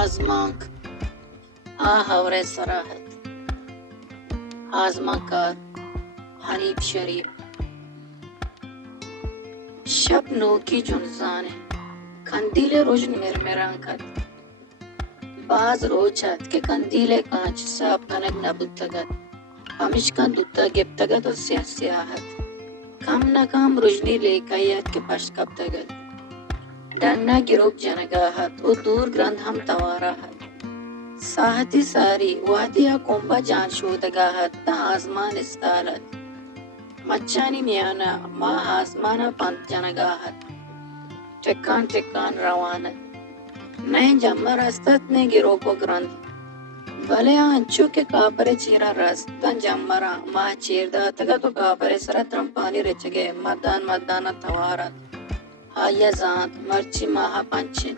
हाजमाक हावरे सराहत हाजमाकार हनीफ शरीफ शब Noki जुनजाने कंदीले रोज मिरमिरांकत बाज रोचत के कंदीले कांच साब कनक नबुतगत हमिशकन दुत्ता गिप्तगत और स्याहत कम न कम रुजनी लेकयत के पशकब तगत डन्ना गिरोक जनगाहत और दूर ग्रंथ हम तवाराहत साहती सारी वादिया कोंबा जान शोदगाहत ता आसमान इस्तालत मच्चानी मियाना मा आसमाना पंत जनगाहत टिक्कान टिक्कान रवानत नए जम्मर हस्तत ने गिरोको ग्रंथ भले अंचू के कापरे चीरा रस तन जम्मरा मा चीरदा तगा तो कापरे सरा त्रंपानी रचगे मदान मदाना तवारत हाया जात मर्ची माहा पंचिन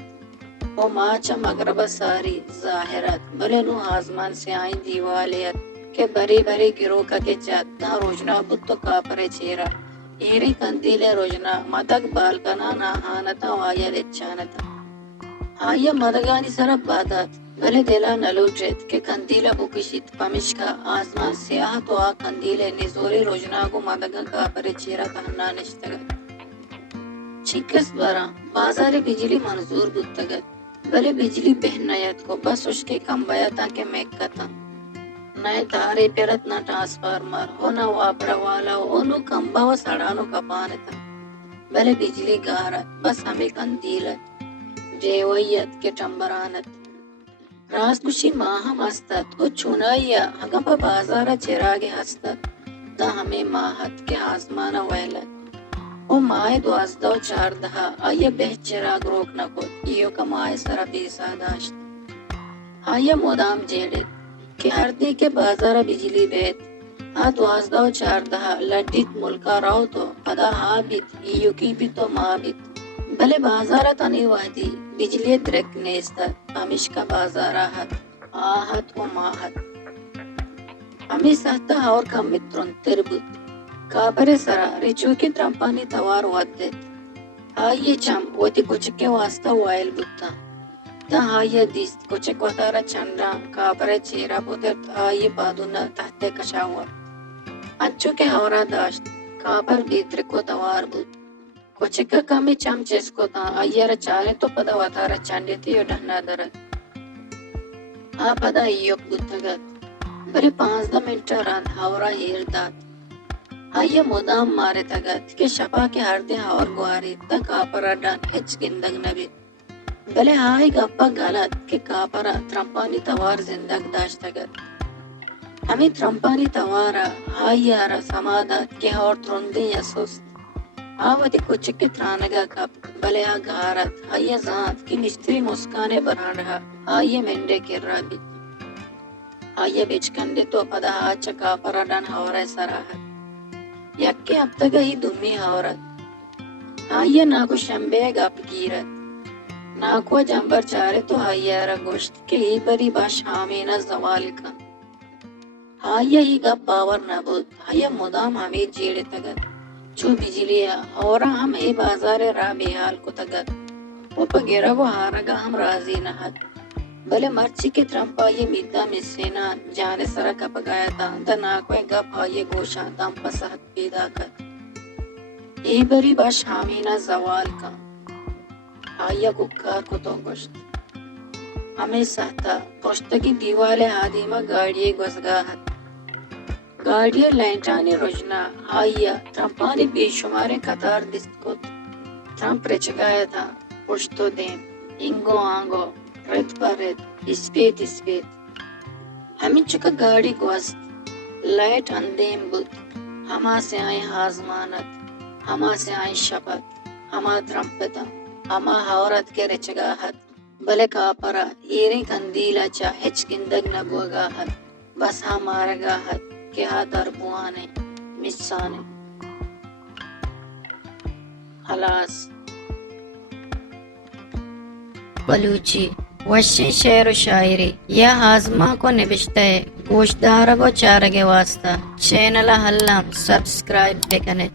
ओ माचा मगरबा सारी जाहिरत भले नु आसमान से आई दीवालियत के बरी बरी गिरो का के जातना रोजना बुत्तो कापरे चीरा एरी कंदीले रोजना मदक बालकना ना हानता वाया लेचानता हाया मदगानी सरब बादात भले दिला नलूट्रेत के कंदीला बुकिशित पमिश्का आसमान स्याह तो आ कंदीले निजोरी रोजना को मदगा कापरे चीरा तहना निश्तगत चिकस बरा बाजारे बिजली मंजूर बुतगत भले बिजली बहनायत को बस उसके कंबाया ताकि मेकता नए तारे पेरत ना ट्रांसफार्मर हो ना वापड़ा वाला हो नु कंबा व सड़ानो कपानता भले बिजली गारत बस हमें कंदीलत जेवयत के टंबरानत रास कुशी माह मस्तत ओ चुनाइया हगप बाजारा चिरागे हस्तत ता हमें माहत के आसमाना वैलत ओ माए द्वाजदो चार दहा आये बेह चिराग रोक न को इयो कमाए सरा बेसादाश्त आये मोदाम जेड़े के हरदी के बाजारा बिजली बेत आ द्वाजदो चार दहा लड्डित मुल्का राव तो पदा हा बित इयो की भी तो मा बित भले बाजारा तनी वादी बिजली द्रेक नेस्ता अमिश का बाजारा हत आहत ओ माहत अमी सहता और का मित्रों तिरबुत काबरे सरा रिचो की त्रंपानी तवार वाद्दे आये चम वोती कुचके वास्ता वायल बुत्ता ता आये दिस्त कुचक वतारा चंद्रा काबरे चेरा पुदर आये बादुना तहते कशावा अच्छो के हवरा दाश्त काबर बीत्र को तवार बुत कुचक कमी चम चेस्को ता आये चारे तो पदा वतारा चंडिती यो ढन्ना दरत आ पदा इयोक बुत्तगत बरे 5 मिनट रात हवरा हेर दात आये मोदाम मारे तगत के शपा के हरदे और गुआरी तक कापरा डान हेच गिंदग नबी भले हाई गप्पा गलत के कापरा त्रंपानी तवार जिंदग दाश तगत हमें त्रंपानी तवारा हाई यारा समादात के और त्रुंदी यसूस्त आवती कुछ के त्रानगा कप भले आ गारत आये जात की मिस्त्री मुस्काने बना रहा आये मेंढे के राबी आये बिचकंडे तो पदा हाच कापरा डान हवरे सराहत यक्के अब तक ही दुम्मी औरत आये ना को शंबे गप कीरत ना को जंबर चारे तो आये गोश्त के ही बरी बाश हामीना जवाल का आये ही गप पावर न बुद आये मुदाम हमें जेड़े तगत चो बिजलिया और हम ए बाजारे रा बेहाल को तगत वो पगेरा वो हारगा हम राजी न हद भले मर्ची के त्रंपा ये मिद्दा मिसेना जाने सरा का पगाया था ता ना कोई गप आये गोशा दम पसहत पैदा कर ए बरी बाश हामीना जवाल का आया कुक्का को तो गोश्त हमें सहता पोश्त की दीवाले आदिमा गाड़िये गुजगाहत गाड़िये लैंटानी रोजना आया त्रंपानी बेशुमारे कतार दिस्तकुत त्रंप रचगाया था पुश्तो देम इंगो आंगो रेत पर रेत इस्पेत हमें चुका गाड़ी गोस्त लाइट अंधेम बुत हमा से आए हाजमानत हमा से आए शपथ हमा त्रंपता हमा हौरत के रिचगाहत भले कापरा एरे कंदीला चा हेच किंदग न बुगाहत बस हमारगाहत के हाथ अरबुआने मिसाने हलास बलूची वशी शेर व शायरी यह हाजमा को निबिश्ता है गोशदार को चारगे वास्ता चैनल हल्लाम सब्सक्राइब बेकने